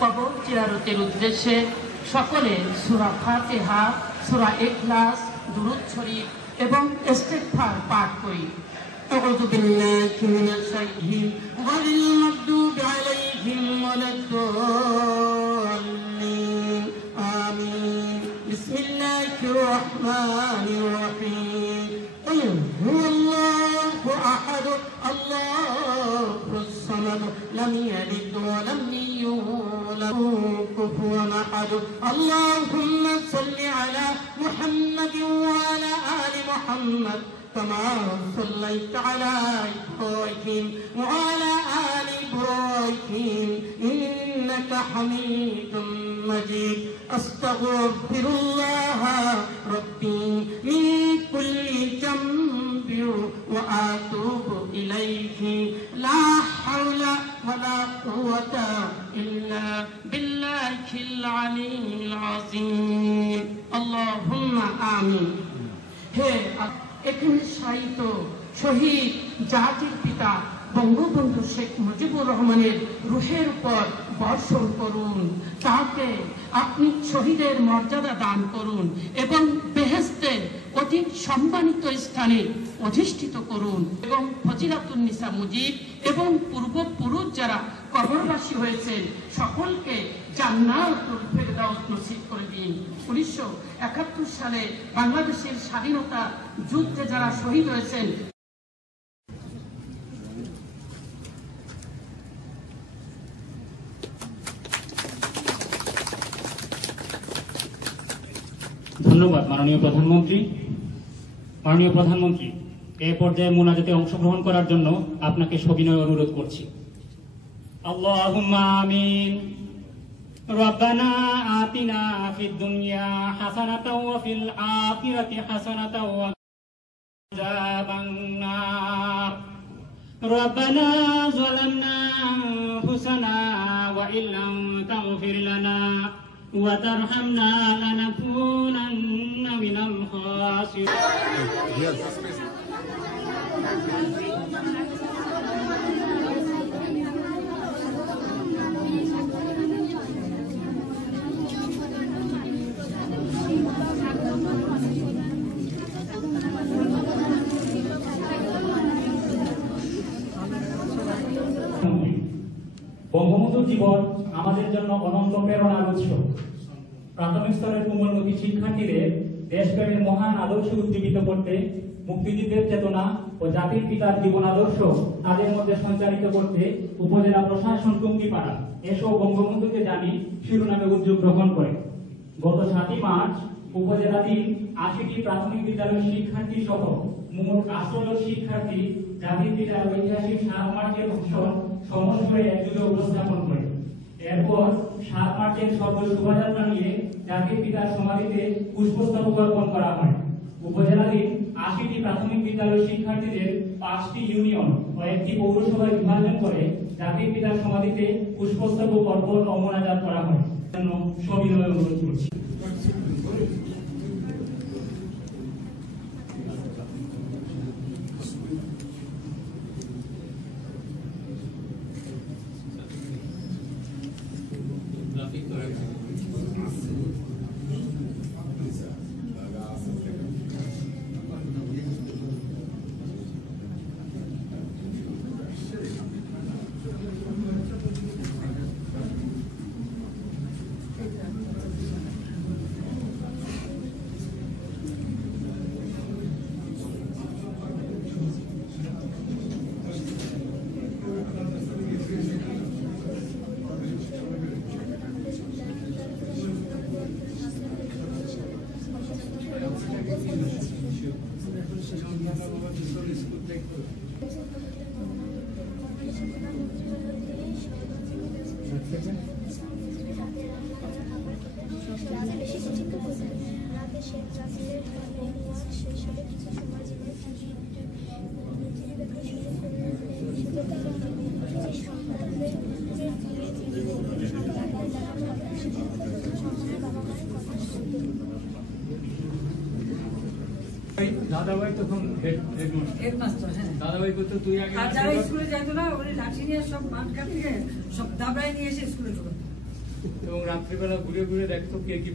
কবর জিয়ারতের উদ্দেশ্যে সকলে সূরা ফাতিহা, সূরা ইখলাস, দুরূদ শরীফ এবং ইস্তিগফার পাঠ করি। আউযু বিল্লাহি মিনাশ শাইতানির গায়রিল মাগদুবি আলাইহিম ওয়ালাদ-দাল্লিন। আমিন। বিসমিল্লাহির রহমানির রহিম। কুল হুয়াল্লাহু আহাদ, আল্লাহুস সামাদ, লাম ইয়ালিদ ওয়া লাম ইউলাদ, কুফুওয়ান আহাদ। আল্লাহুম্মা সাল্লি আলা মুহাম্মাদিন ওয়া আলা আলি মুহাম্মাদ كما صليت على إبراهيم وعلى آل إبراهيم إنك حميد مجيد. أستغفر الله ربي من كل ذنب وأتوب إليه. لا حول ولا قوة إلا بالله العلي العظيم. اللهم آمين. এখানে শায়িত শহীদ জাতির পিতা বঙ্গবন্ধু শেখ মুজিবুর রহমানের রূহের উপর বর্ষণ করুন। তাকে আপনি শহীদের মর্যাদা দান করুন এবং বেহেশতের অধিক সম্মানিত স্থানে অধিষ্ঠিত করুন এবং ফজিলাতুন নিসা মুজিব এবং পূর্বপুরুষ যারা কবরবাসী হয়েছেন সকলকে জান্নাতুল ফেরদাউস নসিব করে দিন। 1971 সালে বাংলাদেশের স্বাধীনতা যুদ্ধে যারা শহীদ হয়েছেন ধন্যবাদ মাননীয় প্রধানমন্ত্রী। মাননীয় প্রধানমন্ত্রী, এই পর্যায়ে মোনাজাতে অংশগ্রহণ করার জন্য আপনাকে সবিনয় অনুরোধ করছি। আল্লাহুম্মা আমিন। রব্বানা আতিনা ফিদ দুনিয়া হাসানাতাও ওয়া ফিল আখিরাতি হাসানাতাও ওয়া কিনা আযাবান নার। রব্বানা যালামনা আনফুসানা ওয়া ইল্লাম তাগফির লানা ওয়া তারহামনা লানাকুনান্না মিনাল খাসিরিন। বঙ্গবন্ধুর জীবন আমাদের জন্য অনন্ত প্রেরণার উৎস। প্রাথমিক স্তরের কোমলমতি শিক্ষার্থীদের দেশপ্রেমের মহান আদর্শ উজ্জীবিত করতে, মুক্তিযুদ্ধের চেতনা ও জাতির পিতার জীবন আদর্শ তাদের মধ্যে সঞ্চারিত করতে উপজেলা প্রশাসন টুঙ্গিপাড়া এসব বঙ্গবন্ধুকে জানি শিরোনামে উদ্যোগ গ্রহণ করে। গত 7 মার্চ উপজেলাধীন 80টি প্রাথমিক বিদ্যালয়ের শিক্ষার্থী সহ মোট 18 জন শিক্ষার্থী জাতির পিতার ঐতিহাসিক 7 মার্চের ভাষণ সমন্বয়ে একযোগে উপস্থাপন করে। এরপর 7 মার্চের শব্দ শোভাযাত্রা নিয়ে জাতির পিতার সমাধিতে পুষ্পস্তবক অর্পণ করা হয়। উপজেলাধীন 80টি প্রাথমিক বিদ্যালয়ের শিক্ষার্থীদের 5টি ইউনিয়ন ও একটি পৌরসভায় বিভাজন করে জাতির পিতার সমাধিতে পুষ্পস্তবক অর্পণ ও মোনাজাত করা হয়। জন্য সবিনয় অনুরোধ করছি। দাদাভাই তখন হেডমাস্টার, হ্যাঁ। দাদাভাই করতো তুই আগে আর যারা স্কুলে যেত না ওই লাঠি নিয়ে সব মাঠঘাট থেকে সব দাবড়ায় নিয়ে এসে স্কুলে ঢুকাতো। এবং রাত্রিবেলা ঘুরে ঘুরে দেখতো কে কি